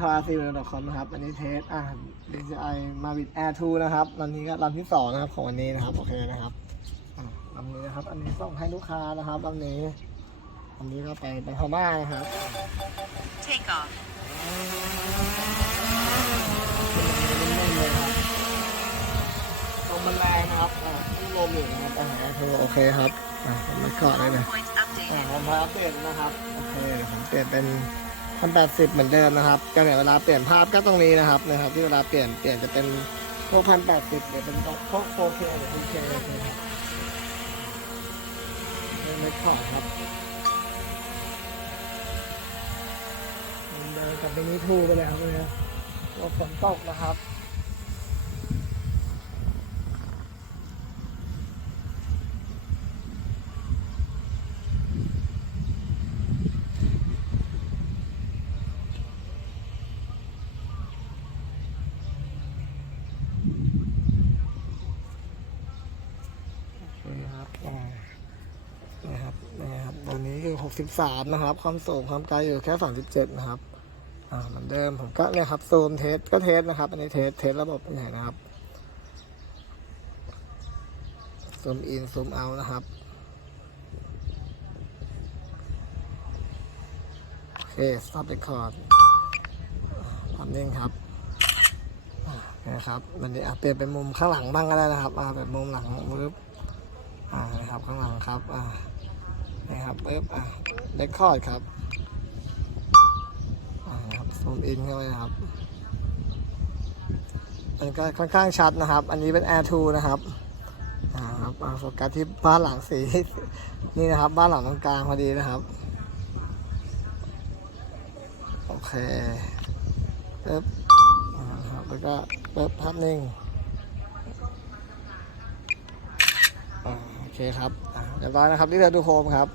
ทาซีดอทคอมนะครับอันนี้เทสอ่า DJI Mavic Air 2 นะครับลำนี้ก็ลำที่สองนะครับของวันนี้นะครับโอเคนะครับอ่าลำนี้นะครับ อันนี้ส่งให้ลูกค้านะครับลำนี้ลำนี้ก็ไปไปพม่านะครับ Take off. ลมมันแรงนะครับอ่าที่ลมอยู่นะครับอ่าโอเคโอเคครับอ่าผมมาเกาะได้เลย Point อ่า updated. ผมพาอัปเปลี่ยนนะครับโอเคเดี๋ยวผมเปลี่ยนเป็น พันแปดสิบเหมือนเดิมนะครับก็เนี่ยเวลาเปลี่ยนภาพก็ตรงนี้นะครับนะครับ ที่เวลาเปลี่ยนเปลี่ยนจะเป็นพวกพันแปดสิบเดี๋ยวเป็นพวกโฟเคหรือ 2K โอเคครับเป็นเม็ดของครับเดินกับมินิทูไปเลยครับเนี่ยรถฝนตกนะครับ โอเคครับอ่า นะครับนะครับตอนนี้คือ63นะครับ ความสูงความไกลอยู่แค่37นะครับอ่าเหมือนเดิมผมก็เนี่ยครับซูมเทสก็เทสนะครับ อันนี้เทสเทสระบบไหนนะครับซูมอินซูมเอานะครับโอเค stop record ทำนิ่งครับนะครับวันนี้อะเปลี่ยนเป็นมุมข้างหลังบ้างก็ได้นะครับ อ่าเป็นมุมหลังปึ๊บอ่านะครับข้างหลังครับ อ่า นี่ครับปึ๊บอ่าเรคคอร์ดครับอ่าครับซูมอินเข้าไปนะครับมันก็ค่อนข้างชัดนะครับ อันนี้เป็น Air 2 นะครับอ่าครับอ่าโฟกัสที่บ้านหลังสี นี่นะครับ บ้านหลังตรงกลางพอดีนะครับ โอเคปึ๊บอ่าครับแล้วก็ปึ๊บภาพนิ่งอ่า เคครับเรียบร้อยนะครับ นี่เราดูโฮมครับ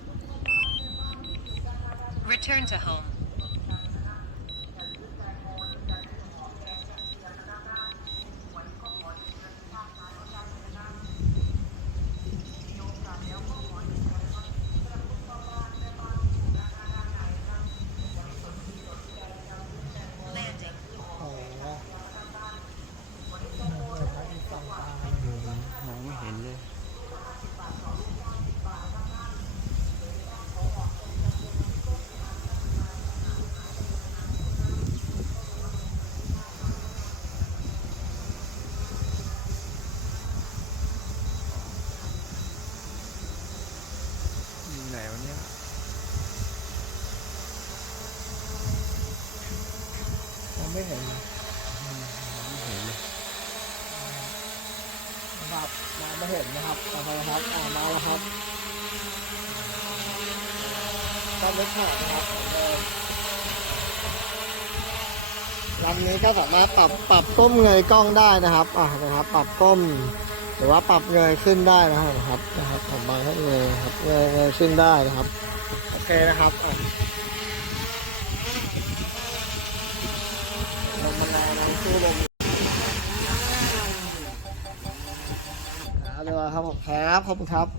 Return to home. มองไม่เห็นเลย อยู่ไหนวะเนี่ย ยัง ไม่เห็นเลยไม่เห็นเลยนะครับมาไม่เห็นนะครับโอเคครับอ่ามาแล้วครับก็เล็กขอดนะครับเหมือนเดิมลำนี้ก็สามารถปรับปรับก้มเงยกล้องได้นะครับอ่านะครับ ปรับก้มหรือว่าปรับเงยขึ้นได้นะครับนะครับผมบางให้เงยครับเงยเงยขึ้นได้นะครับโอเคนะครับอะลมมันแรงนะสู้ลม ครับเดี๋ยวครับผมครับขอบคุณครับ